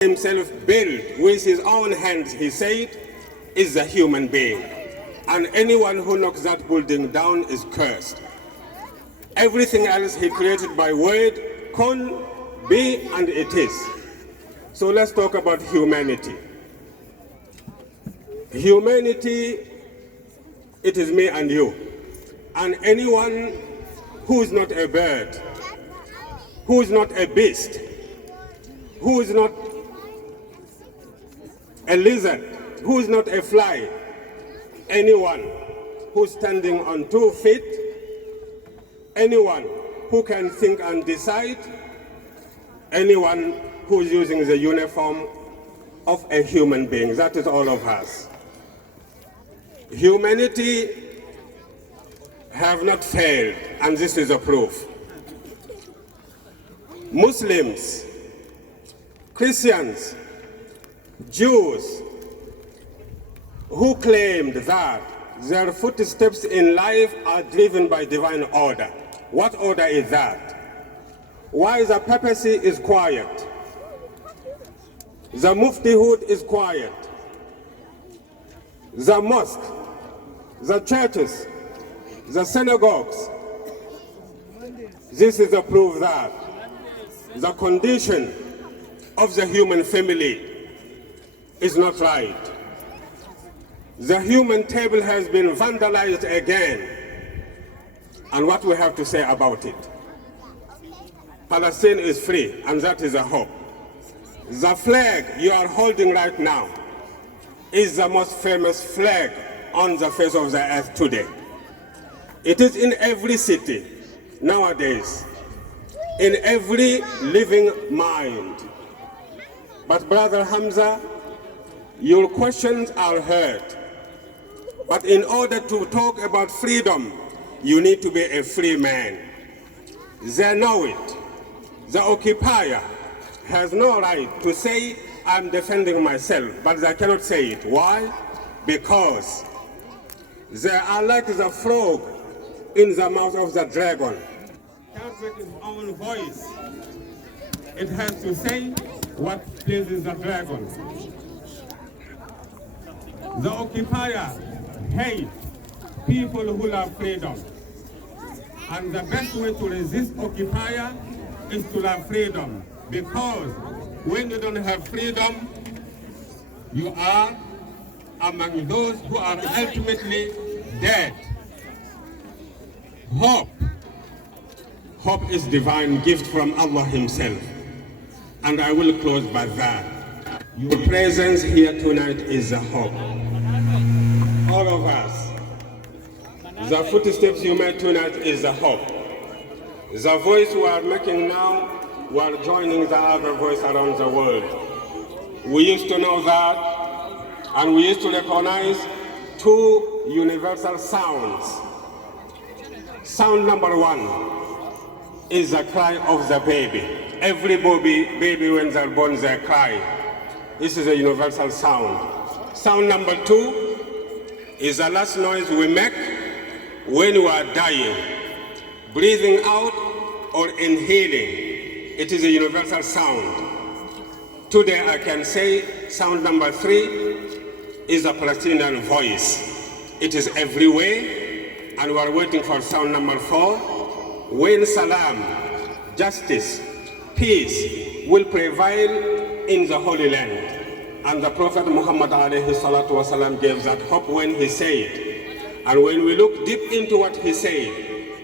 himself built with his own hands, he said, is a human being. And anyone who knocks that building down is cursed. Everything else he created by word, kun, be, and it is. So let's talk about humanity. Humanity, it is me and you. And anyone who is not a bird, who is not a beast, who is not a lizard, who is not a fly, anyone who's standing on 2 feet, anyone who can think and decide, anyone who is using the uniform of a human being. That is all of us. Humanity have not failed, and this is a proof. Muslims, Christians, Jews, who claimed that their footsteps in life are driven by divine order. What order is that? Why the papacy is quiet? The muftihood is quiet. The mosque, the churches, the synagogues. This is a proof that the condition of the human family is not right. The human table has been vandalized again. And what we have to say about it? Palestine is free, and that is a hope. The flag you are holding right now is the most famous flag on the face of the earth today. It is in every city nowadays, in every living mind. But Brother Hamza, your questions are heard. But in order to talk about freedom, you need to be a free man. They know it. The occupier has no right to say, I'm defending myself, but they cannot say it. Why? Because they are like the frog in the mouth of the dragon. It can't make its own voice. It has to say what pleases the dragon. The occupier hates people who love freedom. And the best way to resist occupier is to love freedom. Because when you don't have freedom, you are among those who are ultimately dead. Hope. Hope is divine gift from Allah Himself. And I will close by that. Your presence here tonight is a hope. All of us. The footsteps you made tonight is a hope. The voice we are making now, we are joining the other voice around the world. We used to know that, and we used to recognize 2 universal sounds. Sound number 1 is the cry of the baby. Every baby when they're born, they cry. This is a universal sound. Sound number 2 is the last noise we make when we are dying, breathing out or inhaling. It is a universal sound. Today I can say sound number 3 is a Palestinian voice. It is everywhere, and we are waiting for sound number 4, when salam, justice, peace will prevail in the Holy Land. And the Prophet Muhammad ﷺ gave that hope when he said, and when we look deep into what he said,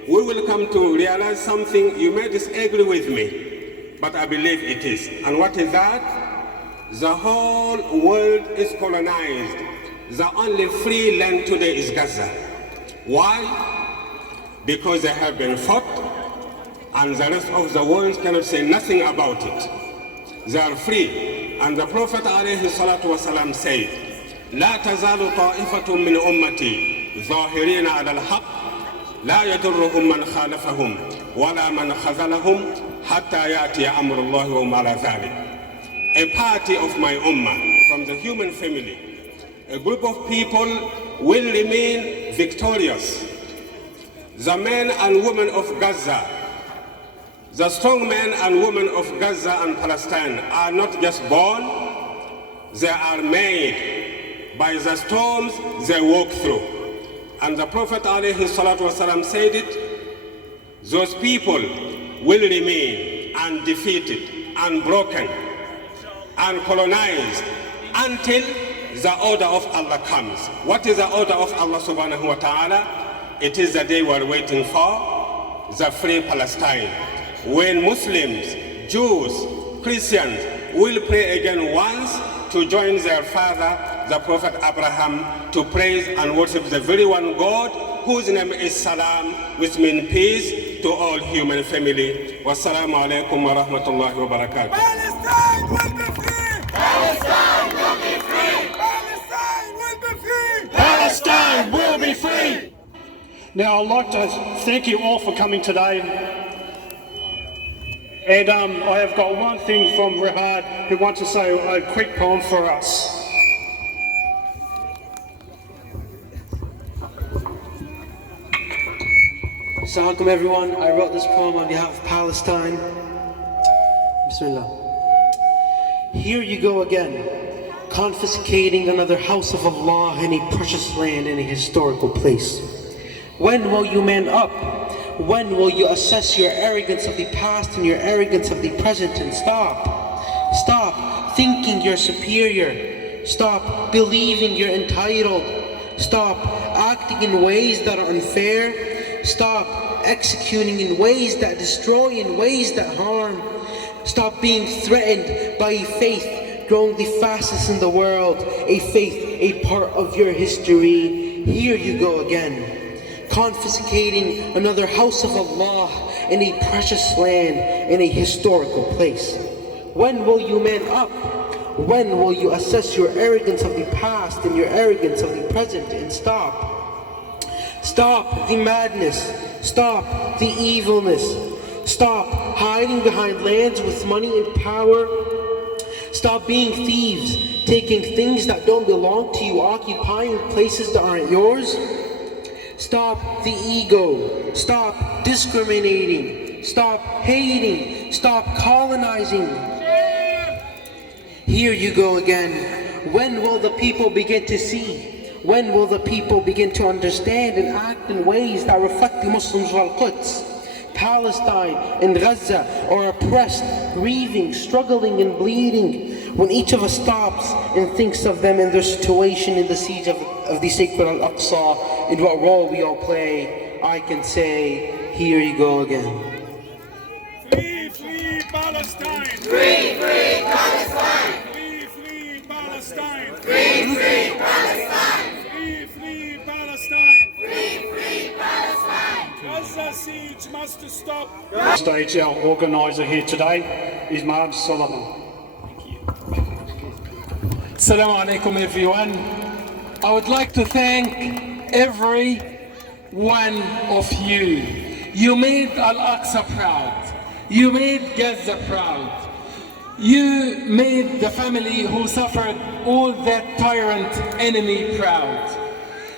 we will come to realize something. You may disagree with me, but I believe it is. And what is that? The whole world is colonized. The only free land today is Gaza. Why? Because they have been fought, and the rest of the world cannot say nothing about it. They are free. And the Prophet ﷺ said, لا تزال طائفة من أمتي ظاهرين على الحق لا يضرهم من خالفهم ولا من خذلهم حتى يأتي أمر الله وهم على ذلك. A party of my ummah from the human family, a group of people will remain victorious. The men and women of Gaza, The strong men and women of Gaza and Palestine are not just born, they are made by the storms they walk through. And the Prophet ﷺ said it, those people will remain undefeated, unbroken, uncolonized until the order of Allah comes. What is the order of Allah subhanahu wa ta'ala? It is the day we're waiting for, the free Palestine, when Muslims, Jews, Christians will pray again once to join their father, the Prophet Abraham, to praise and worship the very one God whose name is Salam, which means peace to all human family. Wassalamu alaikum wa rahmatullahi wa barakatuh. Palestine will be free! Palestine will be free! Palestine will be free! Palestine will be free! Now I'd like to thank you all for coming today. And I have got one thing from Rihad, who wants to say a quick poem for us. Assalamu alaikum everyone. I wrote this poem on behalf of Palestine. Bismillah. Here you go again, confiscating another house of Allah in a precious land in a historical place. When will you man up? When will you assess your arrogance of the past and your arrogance of the present and stop? Stop thinking you're superior. Stop believing you're entitled. Stop acting in ways that are unfair. Stop executing in ways that destroy, in ways that harm. Stop being threatened by a faith growing the fastest in the world, a faith, a part of your history. Here you go again, confiscating another house of Allah in a precious land, in a historical place. When will you man up? When will you assess your arrogance of the past and your arrogance of the present and stop? Stop the madness. Stop the evilness. Stop hiding behind lands with money and power. Stop being thieves, taking things that don't belong to you, occupying places that aren't yours. Stop the ego. Stop discriminating. Stop hating. Stop colonizing. Here you go again. When will the people begin to see? When will the people begin to understand and act in ways that reflect the Muslims of Al-Quds? Palestine and Gaza are oppressed, grieving, struggling and bleeding. When each of us stops and thinks of them and their situation in the siege of the sacred Al-Aqsa and what role we all play, I can say, here you go again. Free, free Palestine! Free, free Palestine! Free, free Palestine! Free, free Palestine! Free, free Palestine! Free, free Palestine! Gaza siege must stop! Stage, our organiser here today is Marj Solomon. Assalamu alaikum everyone. I would like to thank every one of you. You made Al-Aqsa proud. You made Gaza proud. You made the family who suffered all that tyrant enemy proud.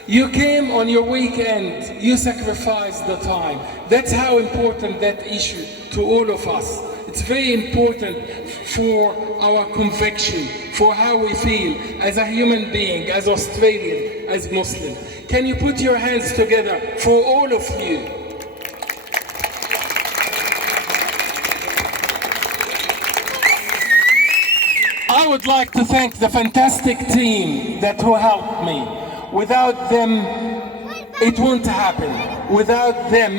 You came on your weekend, you sacrificed the time. That's how important that issue to all of us. It's very important for our conviction, for how we feel as a human being, as Australian, as Muslim. Can you put your hands together for all of you? I would like to thank the fantastic team that will help me. Without them, it won't happen. Without them,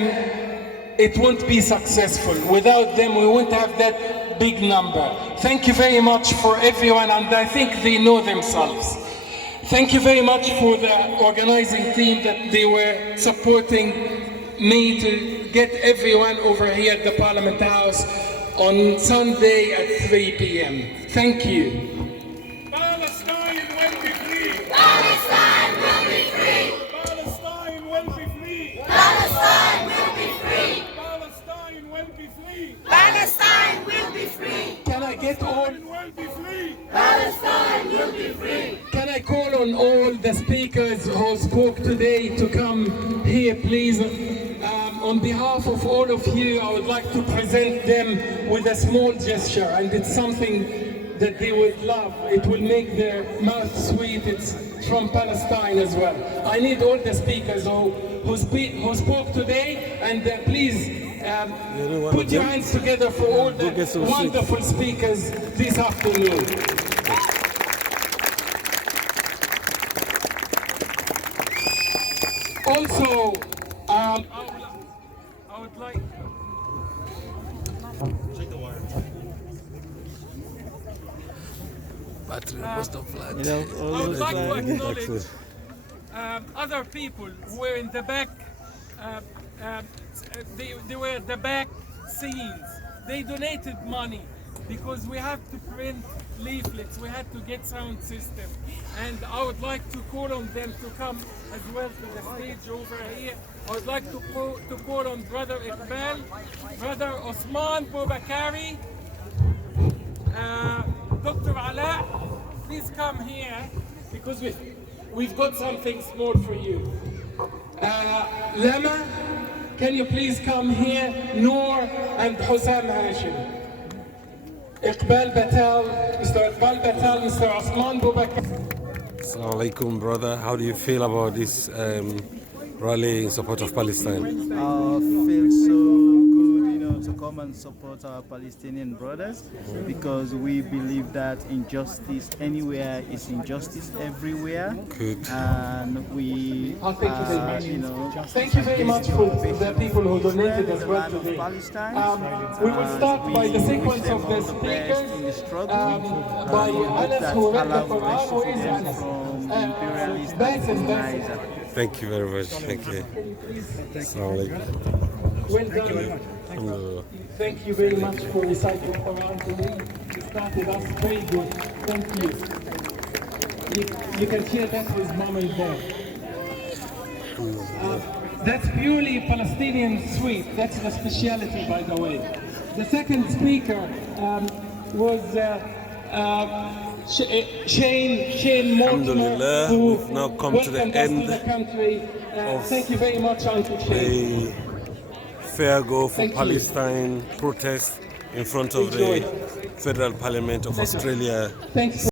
it won't be successful. Without them, we won't have that big number. Thank you very much for everyone, and I think they know themselves. Thank you very much for the organizing team that they were supporting me to get everyone over here at the Parliament House on Sunday at 3 p.m. Thank you. Palestine will be free! Palestine will be free! Palestine will be free! Palestine will be free! Palestine will be free! Palestine will be free! Can I get all? Will be free! Palestine will be free! Can I call on all the speakers who spoke today to come here, please? on behalf of all of you, I would like to present them with a small gesture, and it's something that they would love. It will make their mouth sweet. It's from Palestine as well. I need all the speakers who spoke today, and please put your hands together for all the wonderful speakers this afternoon. Also, I would like... Battery must have flat. I would like to acknowledge other people who were in the back. They were the back scenes. They donated money because we have to print leaflets. We had to get sound system, and I would like to call on them to come as well to the stage over here. I would like to call on Brother Iqbal, Brother Osman Bobakari, Dr. Ala. Please come here because we've got something small for you. Lama, can you please come here? Noor and Hussam Hashim. Iqbal Batal, Mr. Iqbal Batal, Mr. Osman Bobakar. Assalamu alaikum, brother. How do you feel about this rally in support of Palestine? I feel so good, to come and support our Palestinian brothers, because we believe that injustice anywhere is injustice everywhere. Good. And we Thank you very much for the people who donated as well today. We will start by the sequence of the speakers, by Anas, who read the Quran. Who is Anas? Thank you very much. Thank you. Assalamu alaikum. Well done. Thank you very much for reciting Quran to me. You started us very good. Thank you. You can share that with Mom and Dad. That's purely Palestinian sweet. That's the speciality, by the way. The second speaker was Shane Mortimer, who we've now come to the end to the country. Thank you very much, Uncle Shane. Fair go for Palestine protest in front of the Federal Parliament of Australia. Thanks.